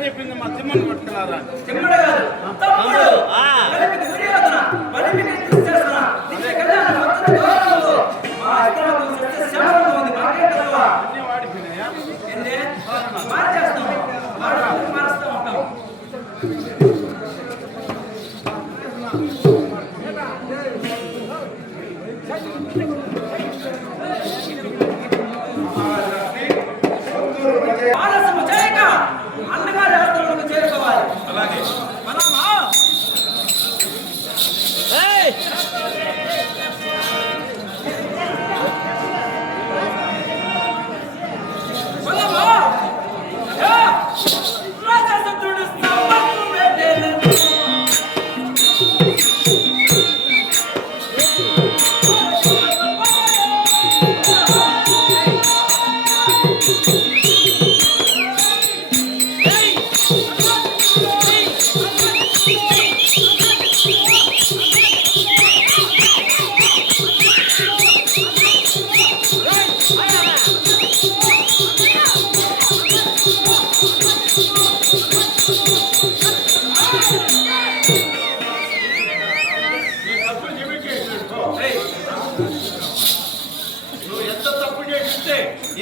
చెప్పింది మా తిమ్మని పట్టుకున్నారా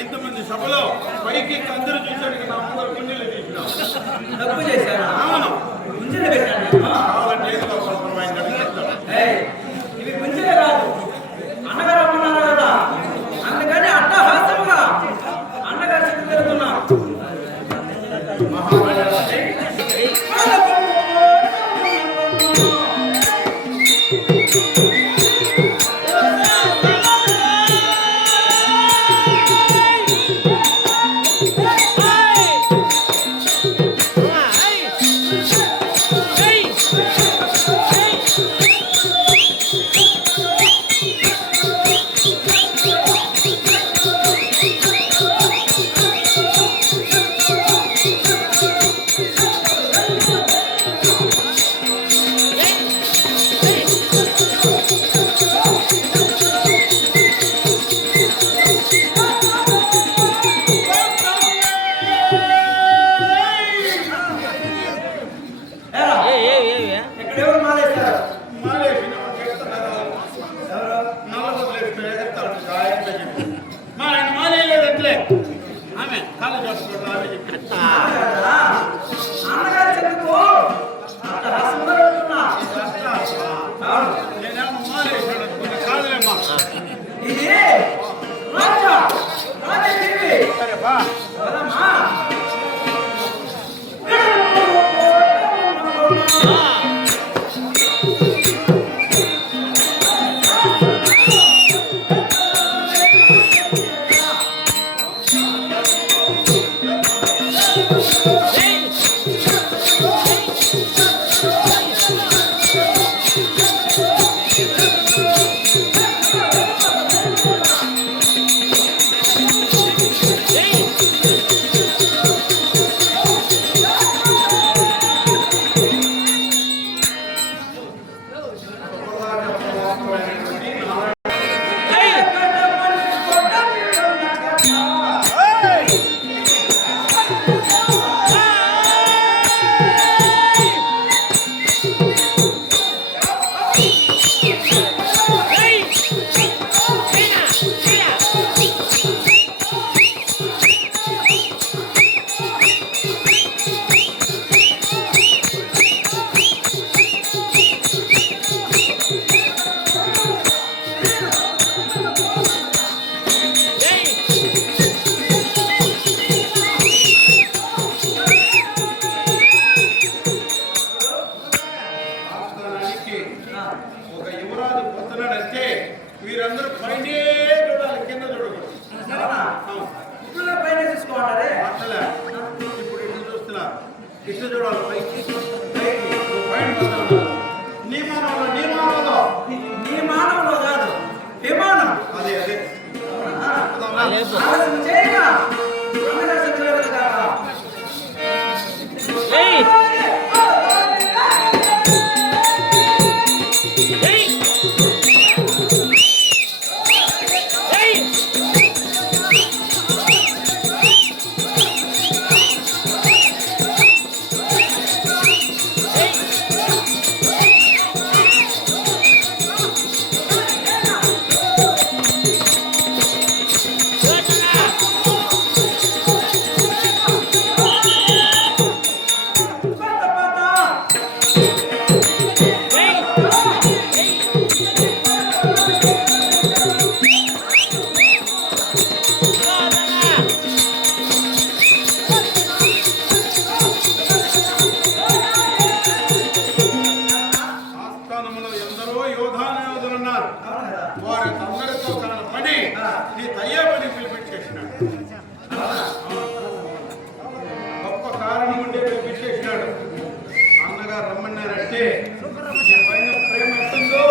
ఇంతమంది సభలో పైకి అందరూ చూశాడు నా ముందర గుంజలు తీసినావు తప్పు చేశాను. అవును గుంజలు పెట్టాను ఇవి గుంజలే కాదు అన్నగారు అమ్మన్నారు కదా అందుకని అట్ట ఆమె కాలు చేసుకోవడం ఆమె చెప్పి అన్నగారు చెప్పుకో నేనేమో మాలేసాడు కాదులేమ్మా ఇది రాజా రాజదేవి సరే బా బలమా ఒక యువరాజు పొందుతున్నాడంటే వీరందరూ పైనే చూడాలి కింద చూడకూడదు ఇప్పుడు పైన చూసుకోవాలరే అట్లా ఇప్పుడు ఇటు చూస్తున్నారు ఇటు చూడాలి పైకి పైన చూడాలి నీ మానవులో కాదు విమానం అదే అదే ఆలస్యం చేయగా అన్నగారు చెప్పలేదు కదా వారి అందరితో తన పని నీ తయ్యే పని పిలిపించేసినాడు గొప్ప కారణం ఉండే పిలిపించేసినాడు అన్నగారు రమ్మన్నారంటే నీ పైన ప్రేమ ఎంతుందో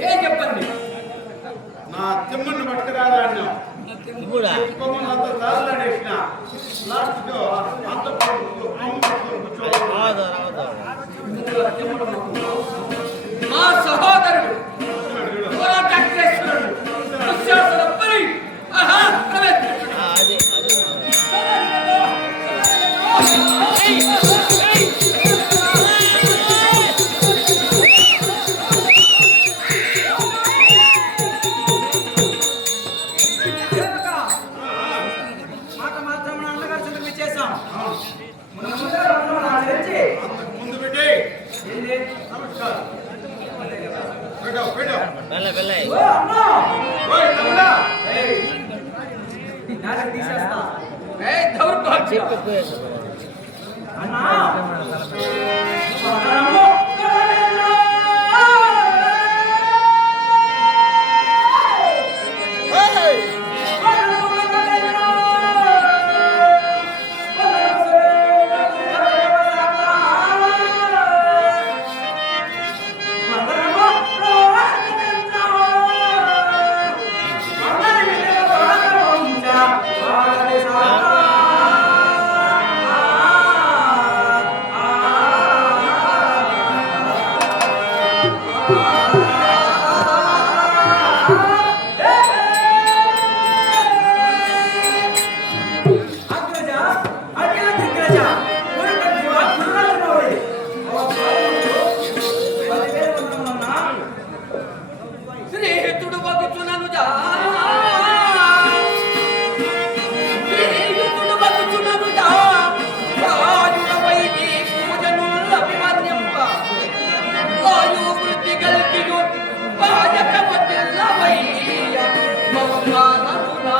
ఏం చెప్పండి నా తిమ్మని పట్టుకురాదా అన్నావు అంత దారులాడేసిన లాస్ట్ అంత మా సహోదరుడు పోరాటేశ్వరుడు దుశ్శాసనపై జాకెట్ తీసేస్తా. ఏ దౌర్భాగ్య అన్నా పరమో స్నేహితుడు బతుచునను పూజను అభిమన్యంప ఆయు వృద్ధి గల్పియు పాయక పతిల్లవయ్య మౌనానమునా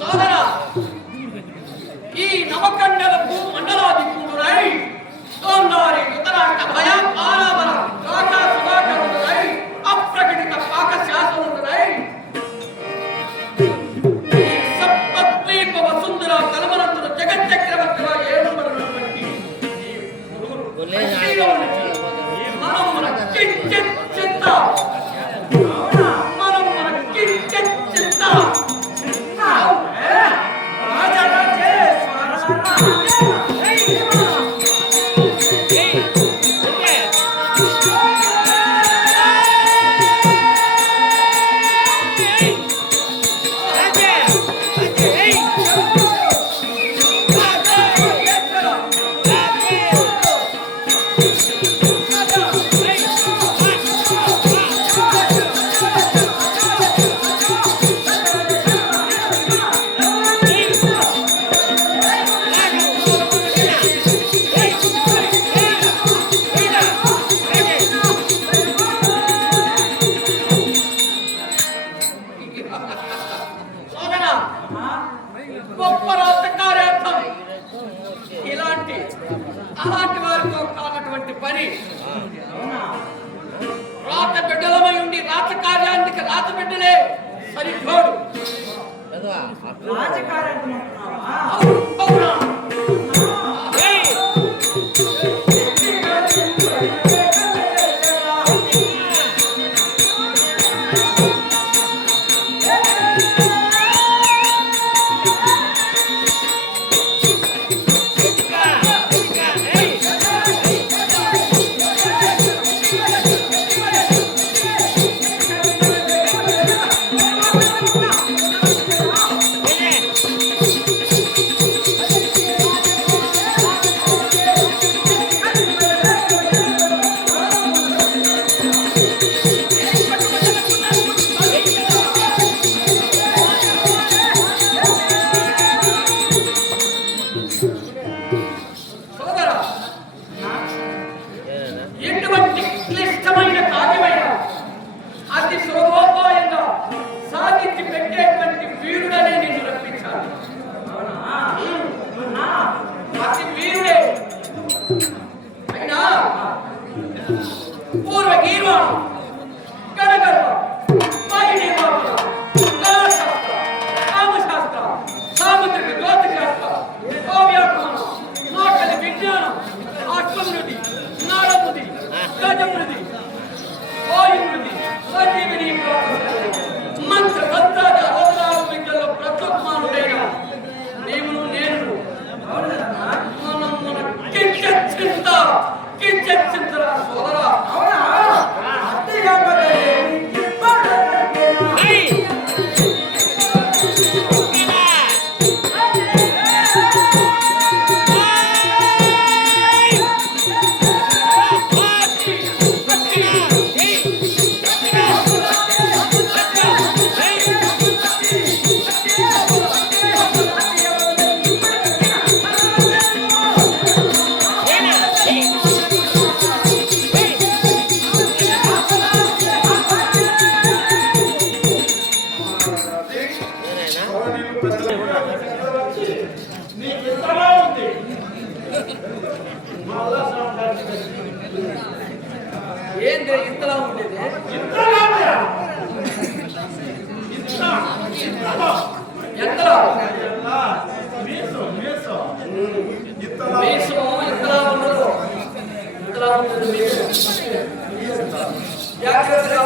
సోదరా ఈ నవకండల భూమండలాధికుడురై సోందారి ఉత్తరాంత భయం ఆరావర రాజా సుధాకరుడురై అప్రకటిత పాక శాసనుడురై సప్తద్వీప వసుంధర కలమనంతుడు జగచ్చక్రవర్తిగా ఏర్పడినటువంటి మనం మన కించిత్ గొప్ప రాష్ట్ర కార్యార్థం అలాంటి వారితో కానటువంటి పని. రాత బిడ్డలమై ఉండి రాత కార్యానికి రాత బిడ్డలే సరిపోడు. అవునా గజమృతి వాయుమృతి సంజీవిని మంత్ర తంత్రాది అవతారాల విద్యలో ప్రత్యుత్మానుడైన నీవును నేను మనం మన కించెచ్చింతరా సోదరా. అవునా ఏంది ఇంతలా ఉండేది? ఎంతలా మీసము ఇంతలా ఉండదు. ఇంతలా ఉండదు మీసము. జాగ్రత్తగా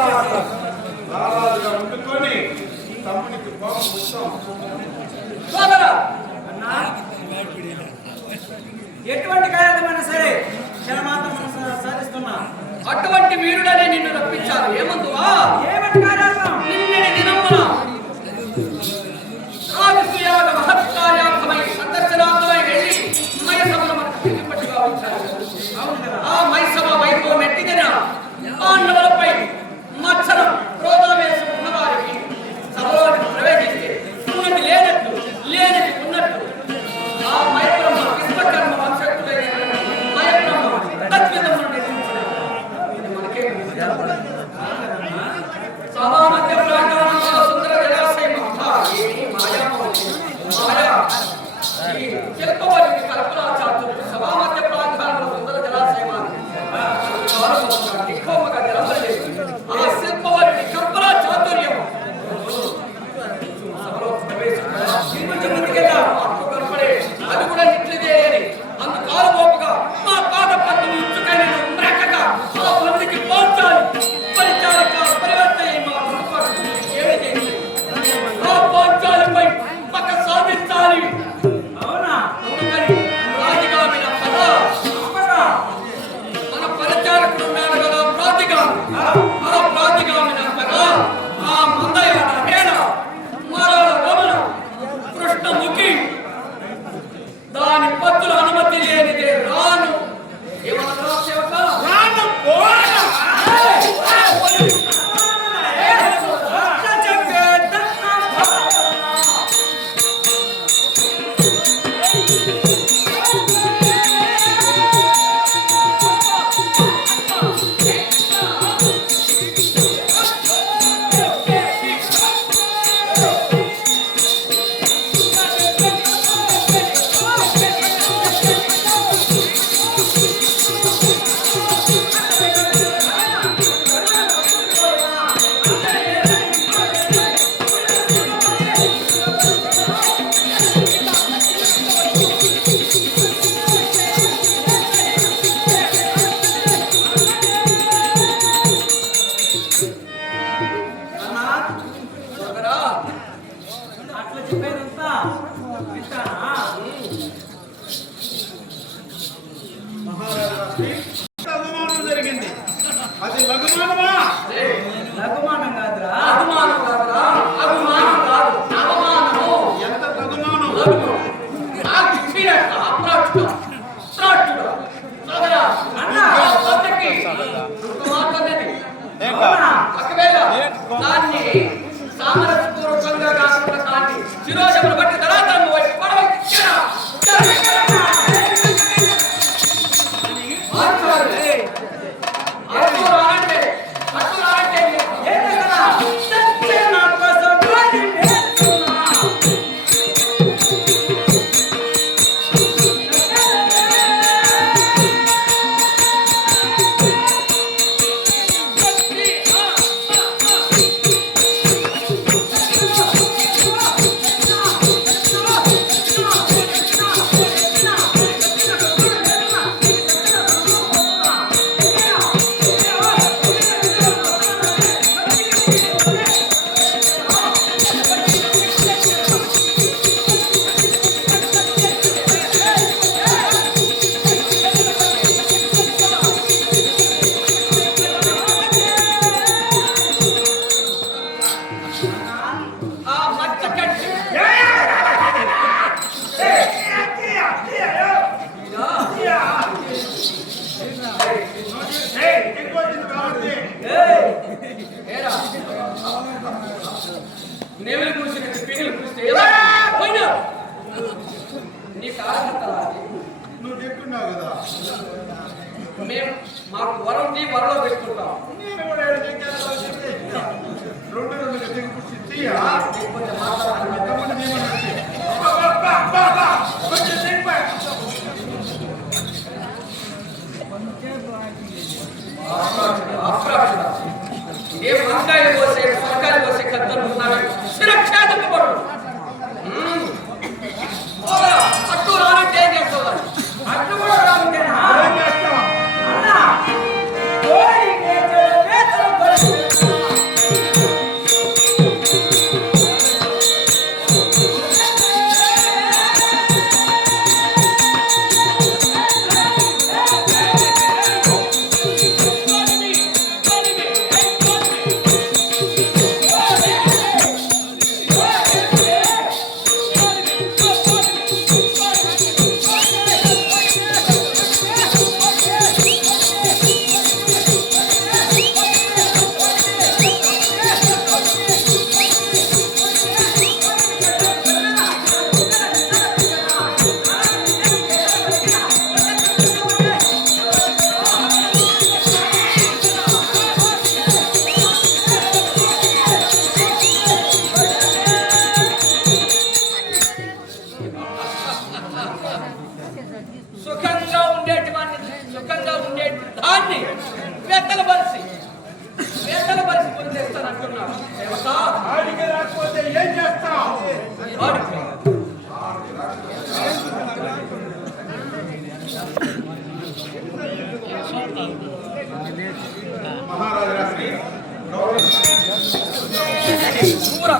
వండుకొని తమ్మునికి కోపం వస్తాం. సోదరా ఎటువంటి కార్యమైనా సరే క్షణమాత్రం సాధిస్తున్నా. అటువంటి వీరుడనే నిన్ను రప్పించారు. ఏమందువా? ఏమంటే కార్యార్థం నిన్నటి దినమున కావిసుయాగ మహత్కార్యార్థమై సందర్శనార్థమై వెళ్ళి మైసభను మనకు తిరిగిపట్టుగా వచ్చారు. ఆ మైసభ వైభవం ఎట్టిదిన పాండవులపై మత్సరం క్రోధవేశం ఉన్నవారికి సభలోకి ప్రవేశిస్తే ఉన్నది లేనట్టు లేనిది ఉన్నట్టు ఆ మైబ్రహ్మ విశ్వకర్మ వంశస్థులైన మైబ్రహ్మ తద్విధమును నిర్మించారు. ఇది మనకే సభా మధ్య ప్రాంగణంలో సుందర జలాశయం అంతా ఏమీ మాయా ఈ శిల్పవల్లికి కల్పనాచార్యుడు సభా మధ్య ప్రాంగణంలో సుందర జలాశయమాన్ని ఎక్కువగా జలమలేదు. ఆ శిల్పవల్లికి కల్పనా చాతుర్యం సభలో అది కూడా ఇట్లదే అని అందుకాల గోపగా మా పాద పద్మని ఇచ్చుకైన మ్రకగా ఆ మందికి పోల్చాలి పరిచారిక పరివర్తన మా ఏమి చేయాలి ఆ పోల్చాలిపై పక్క సాధించాలి. అవునా అందుకని ప్రాతిగామిన పద మన పరిచారకుడు ఉన్నాడు కదా ప్రాతిగామి. ఆ ప్రాతిగామిన పద ఆ మందయాన హేళ మరణ గమన కృష్ణముఖి దాని పత్తుల అనుమతి లేనిదే రాను. ఏమన్నా సేవక రాను పోరా. సోదరా అట్లా చెప్పేదంతా వింటానా? అవమానం జరిగింది. అది లఘుమానమా? లఘుమానం కాదురా. అభిమానం కాదురా, అభిమానం కాదు అవమానము. ఎంత లఘుమానం? లఘువు. నాకు ఇచ్చినట్ట అప్రాచుడ త్రాచుడ. సోదరా అన్నా. ఆ పద్ధతికి ఒక మాట్లాడేది అవునా? ఒకవేళ దాన్ని సామరస్యపూర్వకంగా కాకుండా దాన్ని శిరోజములు బట్టి దళాతరము వైపు పడవెక్కించరా. ఏంటక్కడ? సత్య నా కోసం వాడి నేర్చుకున్నా. ఆ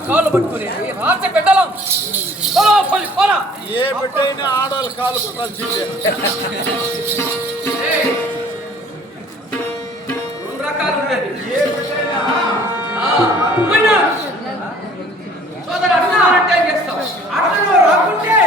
కాళ్ళు పట్టుకుని రాత్రి పెట్టలం పోరా. ఏ బిడ్డైనా ఆడవాళ్ళు కాలు పట్టాల్సిందే. రెండు రకాలు ఉండేది. ఏ బిడ్డైనా సోదరు అన్నా అంటే ఏం చేస్తావు? అట్లా రాకుంటే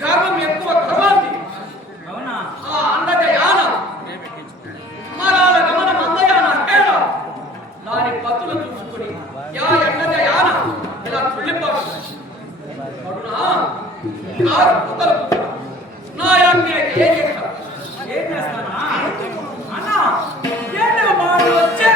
గర్వం ఎక్కువ తర్వాతి అవునా? ఆ అందజయాన మరాల గమనం అందయాన హేళ దాని పతులు చూసుకుని యా ఎండజయాన ఇలా తుల్లిపోడు అడునా కారు కుతలు నా యాజ్ఞ ఏం చేస్తా ఏం చేస్తానా అన్నా? ఏంటి మాట వచ్చే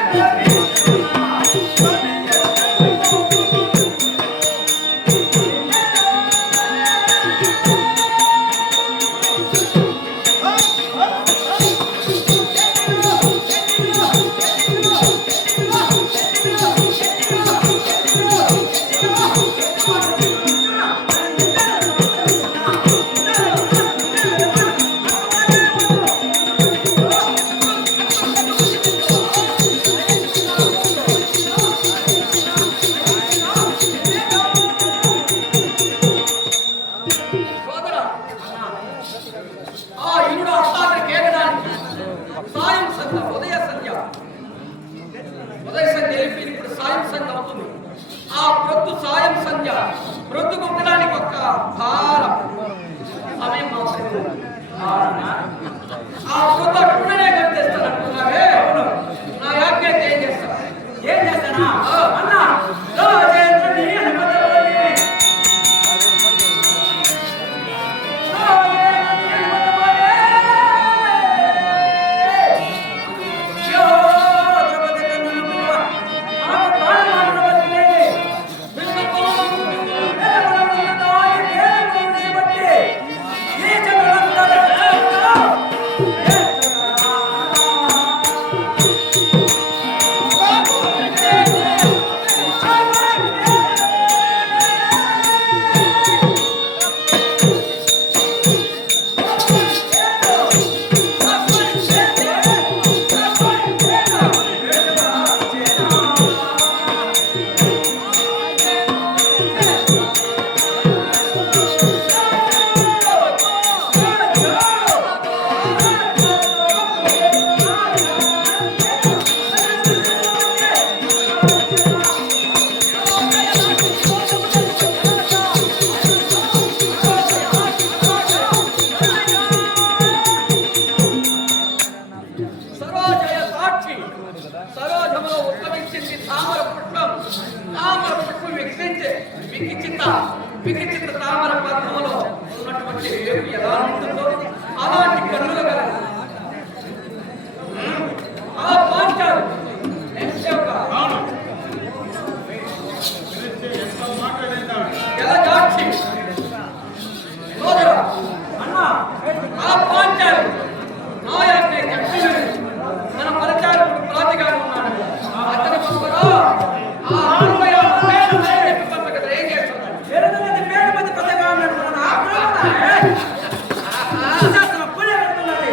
ఏం చేస్తానా అన్నా? రాజేంద్రుని అనుమతి సరోజములో ఉద్భవించింది తామర పుష్పం. తామర పుష్పం వికచిత తామర పద్మములో ఉన్నటువంటి రేపు ఎలా ఉంటుందో అలాంటి కన్నులు గల ఆ పాంచాలు జలజాక్షి సోదర అన్నా ఆ పాంచాలు నాయకుని కట్టినది మన పరిచారకుడు ప్రాతిగా ఉన్నాడు. అతని పంపగా ఆ 66 పేరు చెప్పి పంపక ఏం చేస్తున్నాడు? ఎరుదలది పేరు మంది కొత్తగా ఉన్నాడు. మన ఆగ్రహం చేస్తున్న పుణ్యం పెడుతున్నది.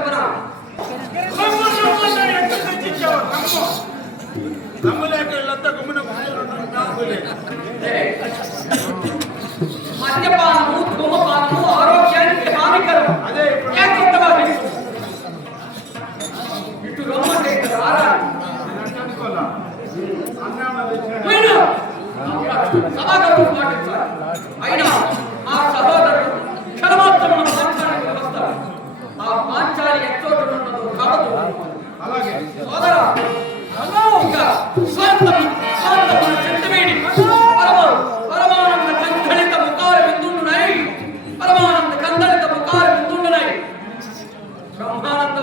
చెప్పనా? నమ్మలేక వీళ్ళంతా గుమ్మిన కూర్చొని మద్యపానము ధూమపానము ఆరోగ్యానికి హానికరం. అదే ఇప్పుడు ఏకృతమా తెలుసు. ఇటు రమ్మంటే ఇటు రారా. అనుకోలా అన్నాడు తెచ్చాడు. పోయినా సమాగమం పాటించాలి. అయినా ఆ సహోదరుడు క్షణమాత్రం మన పాంచాలికి వస్తాడు. ఆ పాంచాలి ఎచ్చోట ఉన్నదో కాదు. అలాగే సోదరా ఇంకా శాంతమున చెట్టువేడి పరమానంద కందళిత ముఖాలు విందుండునై బ్రహ్మానంద